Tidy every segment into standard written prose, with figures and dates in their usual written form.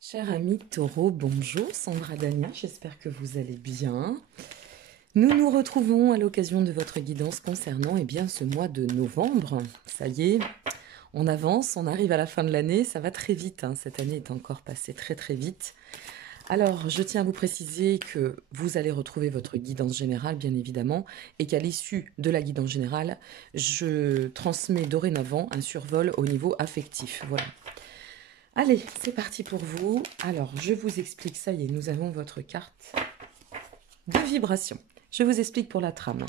Cher ami Taureau, bonjour, Sandra Dania, j'espère que vous allez bien. Nous nous retrouvons à l'occasion de votre guidance concernant ce mois de novembre. Ça y est, on avance, on arrive à la fin de l'année, ça va très vite, hein. Cette année est encore passée très très vite. Alors, je tiens à vous préciser que vous allez retrouver votre guidance générale, bien évidemment, et qu'à l'issue de la guidance générale, je transmets dorénavant un survol au niveau affectif. Voilà. Allez, c'est parti pour vous. Alors, je vous explique, ça y est, nous avons votre carte de vibration. Je vous explique pour la trame.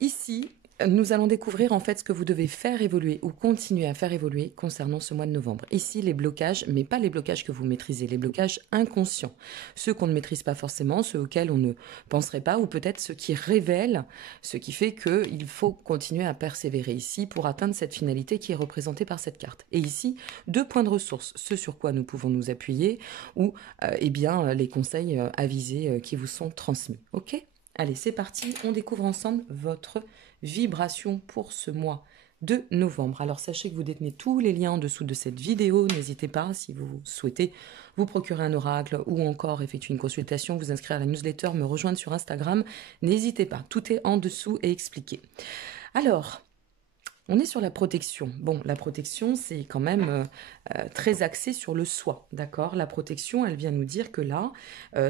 Ici, nous allons découvrir en fait ce que vous devez faire évoluer ou continuer à faire évoluer concernant ce mois de novembre. Ici, les blocages, mais pas les blocages que vous maîtrisez, les blocages inconscients. Ceux qu'on ne maîtrise pas forcément, ceux auxquels on ne penserait pas, ou peut-être ceux qui révèlent ce qui fait qu'il faut continuer à persévérer ici pour atteindre cette finalité qui est représentée par cette carte. Et ici, deux points de ressources, ce sur quoi nous pouvons nous appuyer ou les conseils avisés qui vous sont transmis. Ok ? Allez, c'est parti, on découvre ensemble votre vibration pour ce mois de novembre. Alors sachez que vous détenez tous les liens en dessous de cette vidéo, n'hésitez pas si vous souhaitez vous procurer un oracle ou encore effectuer une consultation, vous inscrire à la newsletter, me rejoindre sur Instagram, n'hésitez pas, tout est en dessous et expliqué. Alors, on est sur la protection. Bon, la protection, c'est quand même très axé sur le soi, d'accord? La protection, elle vient nous dire que là,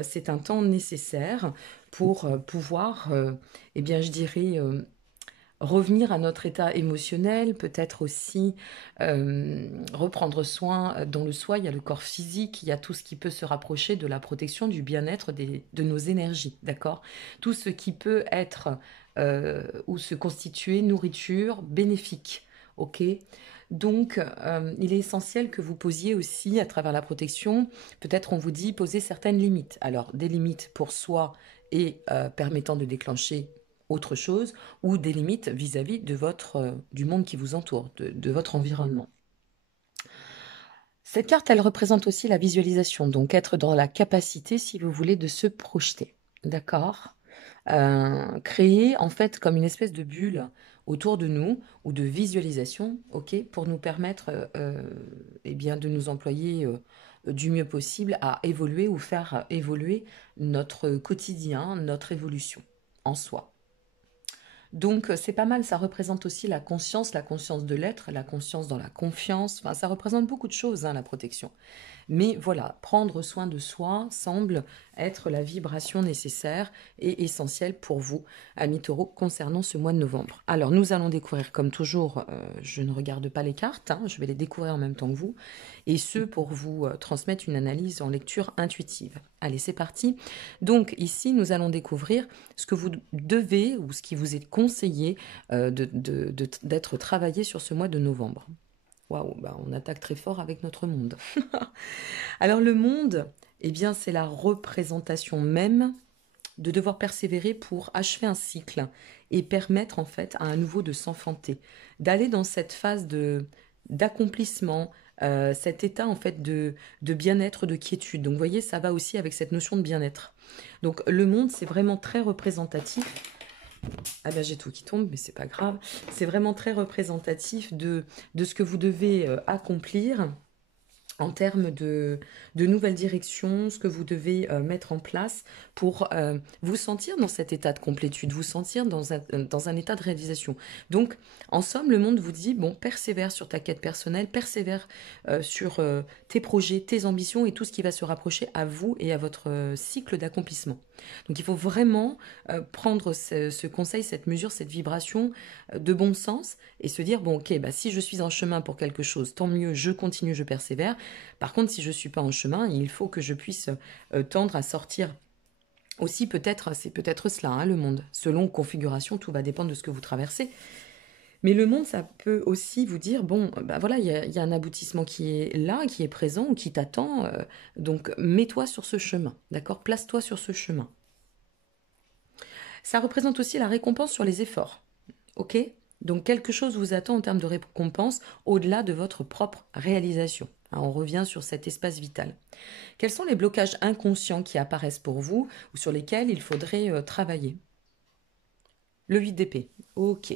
c'est un temps nécessaire pour pouvoir, je dirais, revenir à notre état émotionnel, peut-être aussi reprendre soin dans le soi. Il y a le corps physique, il y a tout ce qui peut se rapprocher de la protection, du bien-être de nos énergies, d'accord? Tout ce qui peut être ou se constituer nourriture bénéfique, ok? Donc, il est essentiel que vous posiez aussi, à travers la protection, peut-être on vous dit poser certaines limites. Alors, des limites pour soi et permettant de déclencher autre chose, ou des limites vis-à-vis de du monde qui vous entoure, de votre environnement. Cette carte, elle représente aussi la visualisation, donc être dans la capacité, si vous voulez, de se projeter. D'accord? Créer en fait comme une espèce de bulle autour de nous ou de visualisation, ok, pour nous permettre de nous employer du mieux possible à évoluer ou faire évoluer notre quotidien, notre évolution en soi. Donc, c'est pas mal, ça représente aussi la conscience de l'être, la conscience dans la confiance, enfin, ça représente beaucoup de choses, hein, la protection. Mais voilà, prendre soin de soi semble être la vibration nécessaire et essentielle pour vous, amis taureaux, concernant ce mois de novembre. Alors, nous allons découvrir, comme toujours, je ne regarde pas les cartes, hein, je vais les découvrir en même temps que vous, et ce pour vous transmettre une analyse en lecture intuitive. Allez, c'est parti. Donc, ici, nous allons découvrir ce que vous devez ou ce qui vous est conseillé d'être travaillé sur ce mois de novembre. Waouh, bah on attaque très fort avec notre monde. Alors le monde, eh bien c'est la représentation même de devoir persévérer pour achever un cycle et permettre en fait à un nouveau de s'enfanter, d'aller dans cette phase de d'accomplissement, cet état en fait de bien-être, de quiétude. Donc vous voyez, ça va aussi avec cette notion de bien-être. Donc le monde, c'est vraiment très représentatif. Ah ben j'ai tout qui tombe, mais c'est pas grave. C'est vraiment très représentatif de ce que vous devez accomplir en termes de nouvelles directions, ce que vous devez mettre en place pour vous sentir dans cet état de complétude, vous sentir dans un état de réalisation. Donc, en somme, le monde vous dit, bon, persévère sur ta quête personnelle, persévère sur tes projets, tes ambitions et tout ce qui va se rapprocher à vous et à votre cycle d'accomplissement. Donc, il faut vraiment prendre ce conseil, cette mesure, cette vibration de bon sens et se dire, bon, ok, bah, si je suis en chemin pour quelque chose, tant mieux, je continue, je persévère. Par contre, si je ne suis pas en chemin, il faut que je puisse tendre à sortir. Aussi, peut-être, c'est peut-être cela, hein, le monde. Selon configuration, tout va dépendre de ce que vous traversez. Mais le monde, ça peut aussi vous dire, bon, bah voilà, il y a un aboutissement qui est là, qui est présent ou qui t'attend. Donc, mets-toi sur ce chemin, d'accord? Place-toi sur ce chemin. Ça représente aussi la récompense sur les efforts, ok? Donc, quelque chose vous attend en termes de récompense au-delà de votre propre réalisation. Hein, on revient sur cet espace vital. Quels sont les blocages inconscients qui apparaissent pour vous ou sur lesquels il faudrait travailler? Le 8 d'épée. Ok.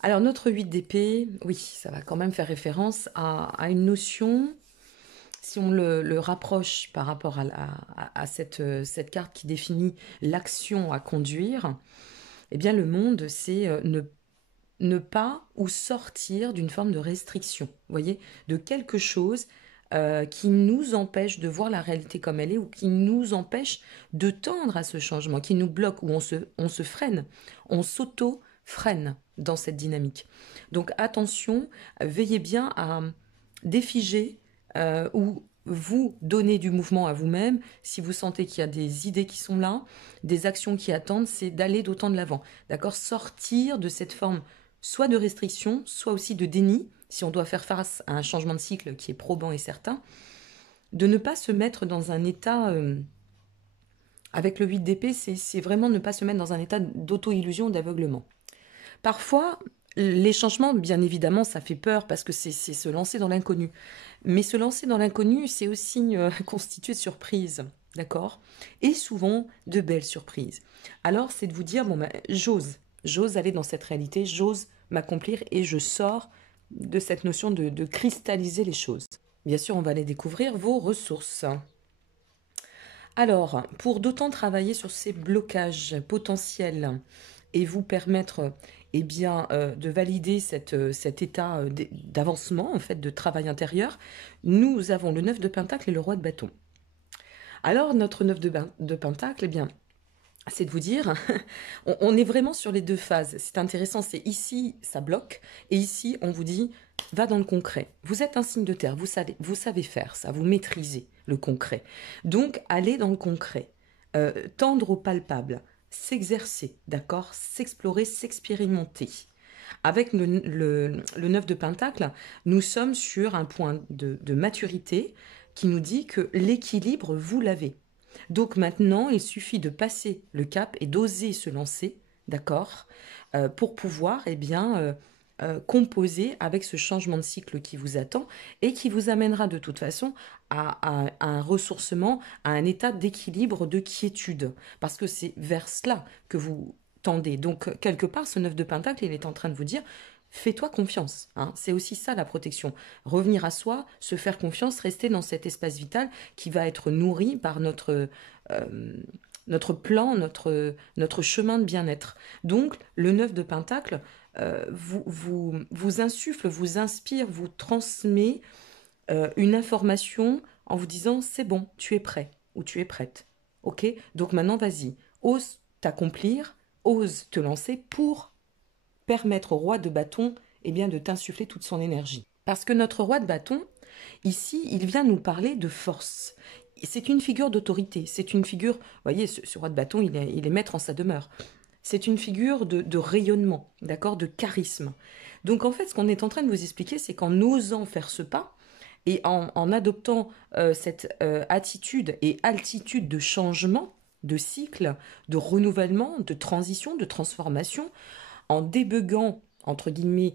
Alors notre 8 d'épée, oui, ça va quand même faire référence à une notion, si on le rapproche par rapport à cette carte qui définit l'action à conduire, eh bien le monde, c'est ne pas ou sortir d'une forme de restriction, vous voyez, de quelque chose qui nous empêche de voir la réalité comme elle est ou qui nous empêche de tendre à ce changement, qui nous bloque, ou on se freine, on s'auto-freine dans cette dynamique. Donc attention, veillez bien à défiger ou vous donner du mouvement à vous-même. Si vous sentez qu'il y a des idées qui sont là, des actions qui attendent, c'est d'aller d'autant de l'avant. D'accord? Sortir de cette forme soit de restriction, soit aussi de déni, si on doit faire face à un changement de cycle qui est probant et certain, de ne pas se mettre dans un état, avec le 8 d'épée, c'est vraiment ne pas se mettre dans un état d'auto-illusion, d'aveuglement. Parfois, les changements, bien évidemment, ça fait peur parce que c'est se lancer dans l'inconnu. Mais se lancer dans l'inconnu, c'est aussi constitué de surprises, d'accord? Et souvent de belles surprises. Alors, c'est de vous dire, bon, ben, j'ose aller dans cette réalité, j'ose m'accomplir et je sors de cette notion de cristalliser les choses. Bien sûr, on va aller découvrir vos ressources. Alors, pour d'autant travailler sur ces blocages potentiels et vous permettre eh bien, de valider cet état d'avancement, en fait, de travail intérieur, nous avons le 9 de Pentacle et le roi de bâton. Alors, notre 9 de Pentacle, eh bien, c'est de vous dire, on est vraiment sur les deux phases. C'est intéressant, c'est ici, ça bloque, et ici, on vous dit, va dans le concret. Vous êtes un signe de terre, vous savez faire ça, vous maîtrisez le concret. Donc, allez dans le concret, tendre au palpable, s'exercer, d'accord? S'explorer, s'expérimenter. Avec le 9 de Pentacle, nous sommes sur un point de maturité qui nous dit que l'équilibre, vous l'avez. Donc maintenant, il suffit de passer le cap et d'oser se lancer, d'accord, pour pouvoir, eh bien, composer avec ce changement de cycle qui vous attend et qui vous amènera de toute façon à un ressourcement, à un état d'équilibre, de quiétude. Parce que c'est vers cela que vous tendez. Donc, quelque part, ce 9 de Pentacle, il est en train de vous dire, fais-toi confiance, hein. C'est aussi ça la protection. Revenir à soi, se faire confiance, rester dans cet espace vital qui va être nourri par euh, notre plan, notre chemin de bien-être. Donc, le 9 de Pentacle vous insuffle, vous inspire, vous transmet une information en vous disant c'est bon, tu es prêt ou tu es prête. Ok? Donc maintenant, vas-y, ose t'accomplir, ose te lancer pour permettre au roi de bâton eh bien, de t'insuffler toute son énergie. Parce que notre roi de bâton, ici, il vient nous parler de force. C'est une figure d'autorité, c'est une figure, vous voyez, ce roi de bâton, il est maître en sa demeure. C'est une figure de rayonnement, d'accord, de charisme. Donc en fait, ce qu'on est en train de vous expliquer, c'est qu'en osant faire ce pas, et en adoptant cette attitude et altitude de changement, de cycle, de renouvellement, de transition, de transformation, en débuguant entre guillemets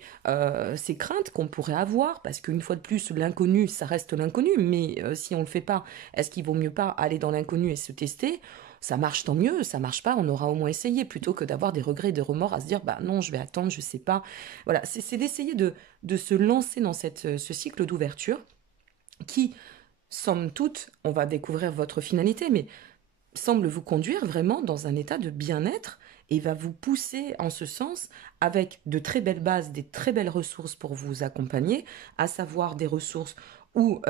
ces craintes qu'on pourrait avoir, parce qu'une fois de plus, l'inconnu, ça reste l'inconnu, mais si on ne le fait pas, est-ce qu'il vaut mieux pas aller dans l'inconnu et se tester? Ça marche, tant mieux, ça marche pas, on aura au moins essayé, plutôt que d'avoir des regrets et des remords à se dire, bah non, je vais attendre, je sais pas. Voilà, c'est d'essayer de se lancer dans ce cycle d'ouverture qui, somme toute, on va découvrir votre finalité, mais semble vous conduire vraiment dans un état de bien-être et va vous pousser en ce sens avec de très belles bases, des très belles ressources pour vous accompagner, à savoir des ressources où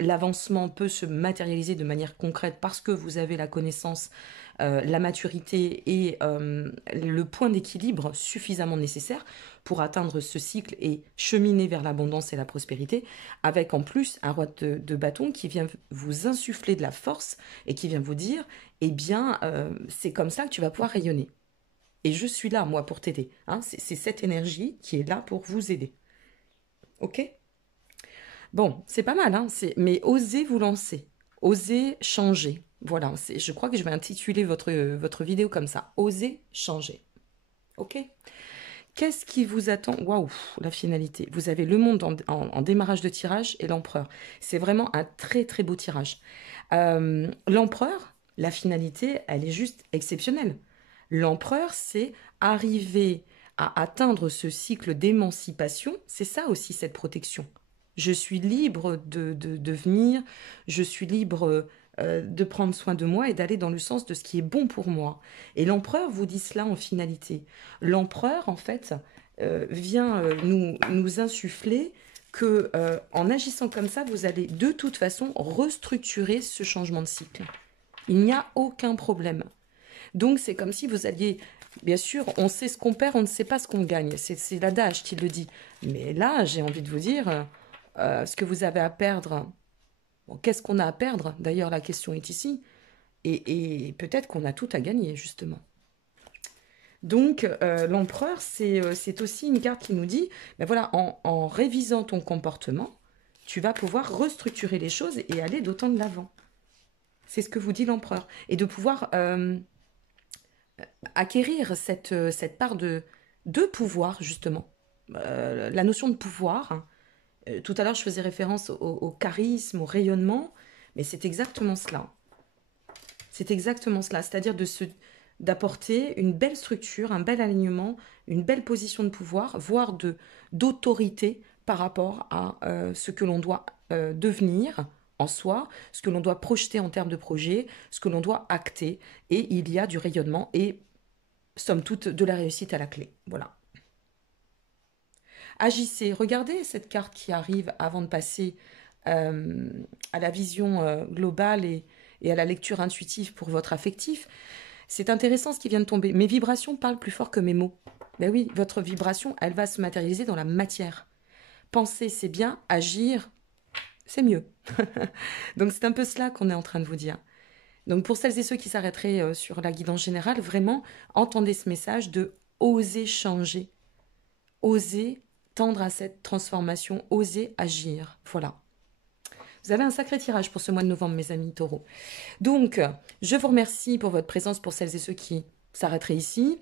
l'avancement peut se matérialiser de manière concrète parce que vous avez la connaissance, la maturité et le point d'équilibre suffisamment nécessaire pour atteindre ce cycle et cheminer vers l'abondance et la prospérité, avec en plus un roi de bâton qui vient vous insuffler de la force et qui vient vous dire, eh bien, c'est comme ça que tu vas pouvoir rayonner. Et je suis là, moi, pour t'aider, hein. C'est cette énergie qui est là pour vous aider. Ok? Bon, c'est pas mal, hein, mais osez vous lancer, osez changer. Voilà, je crois que je vais intituler votre vidéo comme ça. Osez changer. Ok? Qu'est-ce qui vous attend? Waouh, la finalité. Vous avez le monde en démarrage de tirage et l'empereur. C'est vraiment un très très beau tirage. L'empereur, la finalité, elle est juste exceptionnelle. L'empereur, c'est arriver à atteindre ce cycle d'émancipation. C'est ça aussi cette protection. Je suis libre de venir, je suis libre de prendre soin de moi et d'aller dans le sens de ce qui est bon pour moi. Et l'empereur vous dit cela en finalité. L'empereur, en fait, vient nous insuffler que en agissant comme ça, vous allez de toute façon restructurer ce changement de cycle. Il n'y a aucun problème. Donc c'est comme si vous alliez, bien sûr, on sait ce qu'on perd, on ne sait pas ce qu'on gagne. C'est l'adage qui le dit. Mais là, j'ai envie de vous dire, ce que vous avez à perdre, bon, qu'est-ce qu'on a à perdre? D'ailleurs, la question est ici. Et peut-être qu'on a tout à gagner, justement. Donc, l'empereur, c'est aussi une carte qui nous dit, ben voilà, en révisant ton comportement, tu vas pouvoir restructurer les choses et aller d'autant de l'avant. C'est ce que vous dit l'empereur. Et de pouvoir acquérir cette part de pouvoir, justement. La notion de pouvoir, hein. Tout à l'heure, je faisais référence au charisme, au rayonnement, mais c'est exactement cela. C'est exactement cela, c'est-à-dire d'apporter une belle structure, un bel alignement, une belle position de pouvoir, voire d'autorité par rapport à ce que l'on doit devenir en soi, ce que l'on doit projeter en termes de projet, ce que l'on doit acter. Et il y a du rayonnement et, somme toute, de la réussite à la clé. Voilà. Agissez, regardez cette carte qui arrive avant de passer euh, à la vision globale et à la lecture intuitive pour votre affectif. C'est intéressant ce qui vient de tomber. Mes vibrations parlent plus fort que mes mots. Ben oui, votre vibration, elle va se matérialiser dans la matière. Penser, c'est bien. Agir, c'est mieux. Donc c'est un peu cela qu'on est en train de vous dire. Donc pour celles et ceux qui s'arrêteraient sur la guidance générale, vraiment, entendez ce message de oser changer. Oser tendre à cette transformation. Oser agir. Voilà. Vous avez un sacré tirage pour ce mois de novembre, mes amis taureaux. Donc, je vous remercie pour votre présence, pour celles et ceux qui s'arrêteraient ici.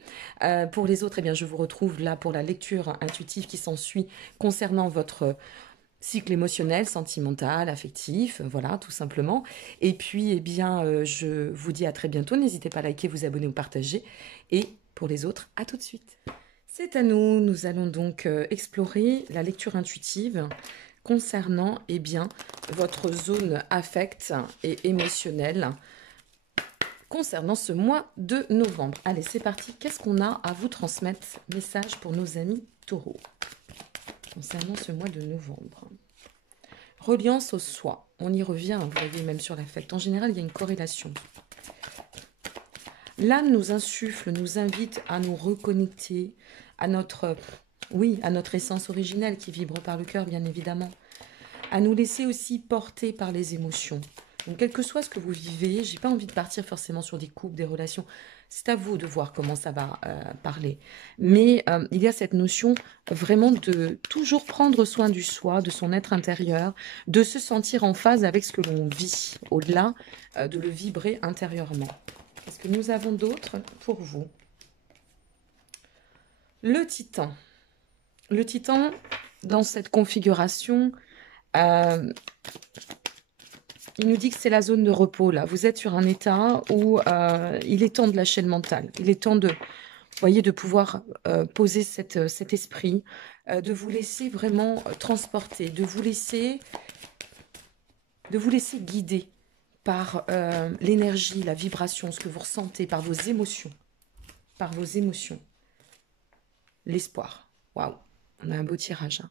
Pour les autres, eh bien, je vous retrouve là pour la lecture intuitive qui s'ensuit concernant votre cycle émotionnel, sentimental, affectif, voilà, tout simplement. Et puis, eh bien, je vous dis à très bientôt. N'hésitez pas à liker, vous abonner ou partager. Et pour les autres, à tout de suite. C'est à nous. Nous allons donc explorer la lecture intuitive concernant eh bien, votre zone affect et émotionnelle concernant ce mois de novembre. Allez, c'est parti. Qu'est-ce qu'on a à vous transmettre? Message pour nos amis taureaux concernant ce mois de novembre. Reliance au soi. On y revient, vous voyez, même sur l'affect. En général, il y a une corrélation. L'âme nous insuffle, nous invite à nous reconnecter à notre... Oui, à notre essence originelle qui vibre par le cœur, bien évidemment. À nous laisser aussi porter par les émotions. Donc, quel que soit ce que vous vivez, j'ai pas envie de partir forcément sur des couples, des relations. C'est à vous de voir comment ça va parler. Mais il y a cette notion vraiment de toujours prendre soin du soi, de son être intérieur, de se sentir en phase avec ce que l'on vit, au-delà de le vibrer intérieurement. Qu'est-ce que nous avons d'autre pour vous? Le Titan. Le Titan, dans cette configuration, il nous dit que c'est la zone de repos, là. Vous êtes sur un état où il est temps de lâcher le mental. Il est temps de, vous voyez, de pouvoir poser cet esprit, de vous laisser vraiment transporter, de vous laisser guider par l'énergie, la vibration, ce que vous ressentez, par vos émotions. Par vos émotions. L'espoir. Waouh, on a un beau tirage. Hein.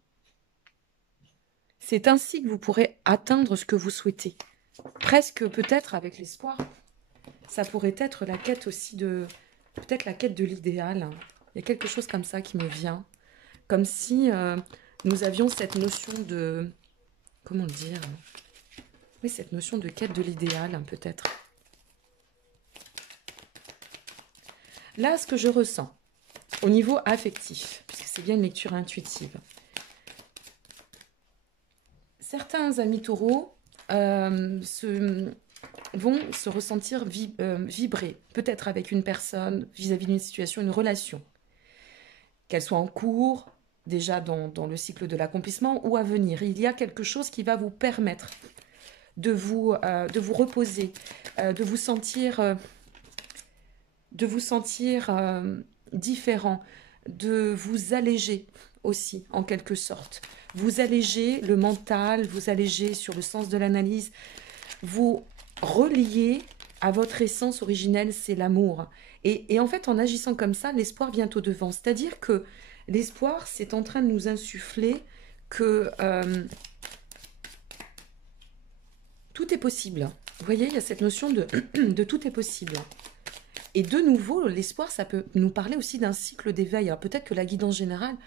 C'est ainsi que vous pourrez atteindre ce que vous souhaitez. Presque peut-être avec l'espoir, ça pourrait être la quête aussi de... Peut-être la quête de l'idéal. Il y a quelque chose comme ça qui me vient. Comme si nous avions cette notion de... Comment le dire? Oui, cette notion de quête de l'idéal, peut-être. Là, ce que je ressens, au niveau affectif, puisque c'est bien une lecture intuitive, certains amis taureaux vont se ressentir vibrer, peut-être avec une personne vis-à-vis d'une situation, une relation, qu'elle soit en cours, déjà dans le cycle de l'accomplissement ou à venir. Il y a quelque chose qui va vous permettre de vous reposer, de vous sentir différent, de vous alléger aussi, en quelque sorte. vous allégez le mental, vous allégez sur le sens de l'analyse, vous reliez à votre essence originelle, c'est l'amour. Et en fait, en agissant comme ça, l'espoir vient au devant. C'est-à-dire que l'espoir, c'est en train de nous insuffler que tout est possible. Vous voyez, il y a cette notion de tout est possible. Et de nouveau, l'espoir, ça peut nous parler aussi d'un cycle d'éveil. Alors peut-être que la guidance générale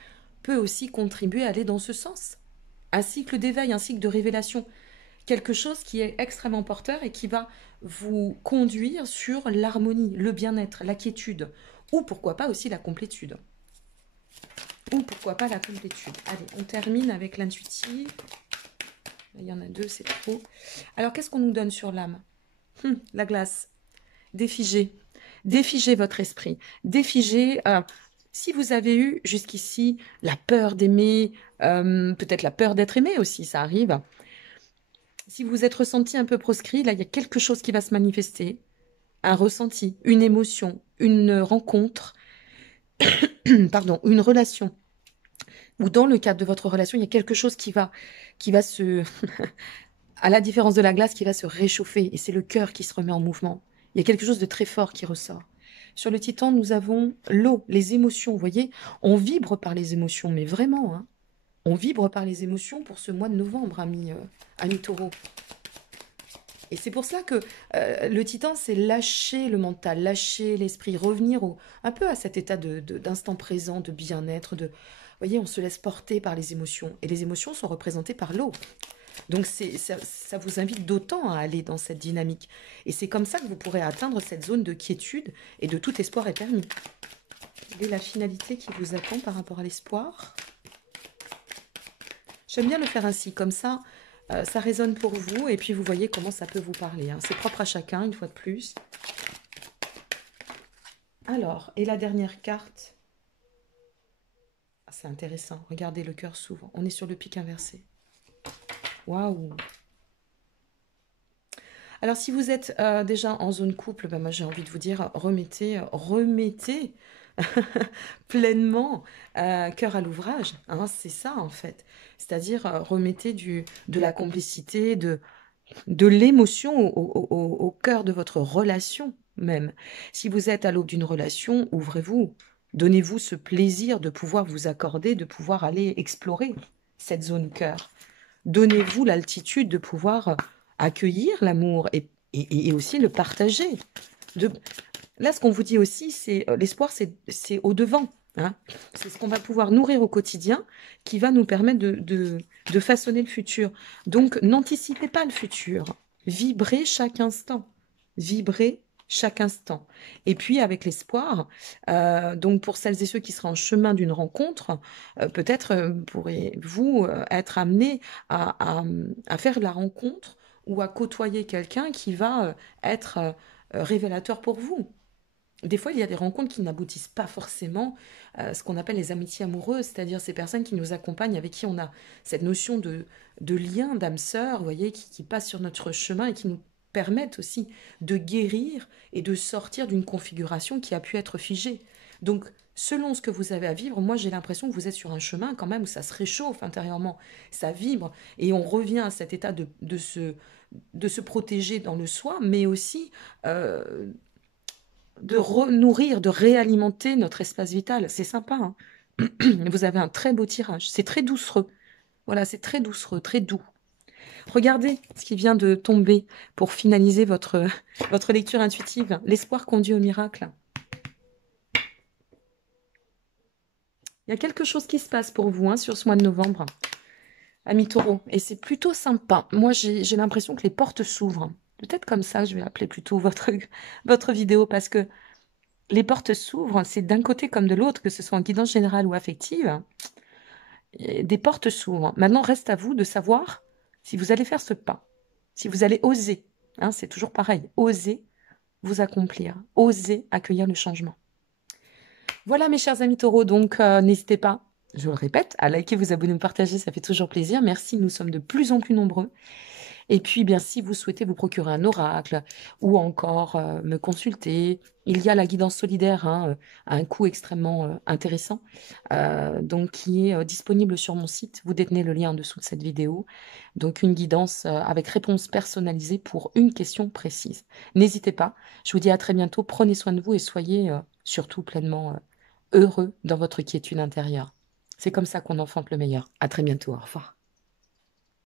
peut aussi contribuer à aller dans ce sens. Un cycle d'éveil, un cycle de révélation. Quelque chose qui est extrêmement porteur et qui va vous conduire sur l'harmonie, le bien-être, la quiétude. Ou pourquoi pas aussi la complétude. Ou pourquoi pas la complétude. Allez, on termine avec l'intuitive. Il y en a deux, c'est trop. Alors, qu'est-ce qu'on nous donne sur l'âme? La glace. Défigez. Défigez votre esprit. Défigez. Si vous avez eu jusqu'ici la peur d'aimer, peut-être la peur d'être aimé aussi, ça arrive. Si vous vous êtes ressenti un peu proscrit, là, il y a quelque chose qui va se manifester. Un ressenti, une émotion, une rencontre, pardon, une relation. Ou dans le cadre de votre relation, il y a quelque chose qui va se... à la différence de la glace, qui va se réchauffer. Et c'est le cœur qui se remet en mouvement. Il y a quelque chose de très fort qui ressort. Sur le Titan, nous avons l'eau, les émotions. Vous voyez, on vibre par les émotions, mais vraiment, hein. On vibre par les émotions pour ce mois de novembre, ami Taureau. Et c'est pour ça que le Titan, c'est lâcher le mental, lâcher l'esprit, revenir un peu à cet état d'instant présent, de bien-être. Vous voyez, on se laisse porter par les émotions. Et les émotions sont représentées par l'eau. Donc ça vous invite d'autant à aller dans cette dynamique. Et c'est comme ça que vous pourrez atteindre cette zone de quiétude et de tout espoir est permis. Quelle est la finalité qui vous attend par rapport à l'espoir? J'aime bien le faire ainsi, comme ça, ça résonne pour vous et puis vous voyez comment ça peut vous parler. Hein. C'est propre à chacun, une fois de plus. Alors, et la dernière carte? Ah, c'est intéressant, regardez, le cœur s'ouvre. On est sur le pic inversé. Waouh! Alors, si vous êtes déjà en zone couple, ben moi j'ai envie de vous dire, remettez pleinement cœur à l'ouvrage. Hein, c'est ça, en fait. C'est-à-dire, remettez de la complicité, de l'émotion au cœur de votre relation même. Si vous êtes à l'aube d'une relation, ouvrez-vous. Donnez-vous ce plaisir de pouvoir vous accorder, de pouvoir aller explorer cette zone cœur. Donnez-vous l'altitude de pouvoir accueillir l'amour et aussi le partager. Là, ce qu'on vous dit aussi, c'est l'espoir, c'est au-devant. Hein. C'est ce qu'on va pouvoir nourrir au quotidien qui va nous permettre de façonner le futur. Donc, n'anticipez pas le futur. Vibrez chaque instant. Vibrez chaque instant. Et puis, avec l'espoir, donc pour celles et ceux qui seraient en chemin d'une rencontre, peut-être pourrez-vous être amené à faire la rencontre ou à côtoyer quelqu'un qui va être révélateur pour vous. Des fois, il y a des rencontres qui n'aboutissent pas forcément à ce qu'on appelle les amitiés amoureuses, c'est-à-dire ces personnes qui nous accompagnent, avec qui on a cette notion de lien, d'âme sœur, vous voyez, qui passent sur notre chemin et qui nous permettent aussi de guérir et de sortir d'une configuration qui a pu être figée. Donc, selon ce que vous avez à vivre, moi j'ai l'impression que vous êtes sur un chemin quand même où ça se réchauffe intérieurement, ça vibre, et on revient à cet état de se protéger dans le soi, mais aussi de renourrir, de réalimenter notre espace vital. C'est sympa, hein. Vous avez un très beau tirage. C'est très doucereux. Voilà, c'est très doucereux, très doux. Regardez ce qui vient de tomber pour finaliser votre lecture intuitive. L'espoir conduit au miracle. Il y a quelque chose qui se passe pour vous hein, sur ce mois de novembre, amis taureaux. Et c'est plutôt sympa. Moi, j'ai l'impression que les portes s'ouvrent. Peut-être comme ça, je vais appeler plutôt votre vidéo parce que les portes s'ouvrent, c'est d'un côté comme de l'autre, que ce soit en guidance générale ou affective, des portes s'ouvrent. Maintenant, reste à vous de savoir si vous allez faire ce pas, si vous allez oser, hein, c'est toujours pareil, oser vous accomplir, oser accueillir le changement. Voilà mes chers amis taureaux, donc n'hésitez pas, je le répète, à liker, vous abonner, vous partager, ça fait toujours plaisir. Merci, nous sommes de plus en plus nombreux. Et puis, bien, si vous souhaitez vous procurer un oracle ou encore me consulter, il y a la guidance solidaire, hein, à un coût extrêmement intéressant, donc qui est disponible sur mon site. Vous détenez le lien en dessous de cette vidéo. Donc une guidance avec réponse personnalisée pour une question précise. N'hésitez pas. Je vous dis à très bientôt. Prenez soin de vous et soyez surtout pleinement heureux dans votre quiétude intérieure. C'est comme ça qu'on enfante le meilleur. À très bientôt. Au revoir.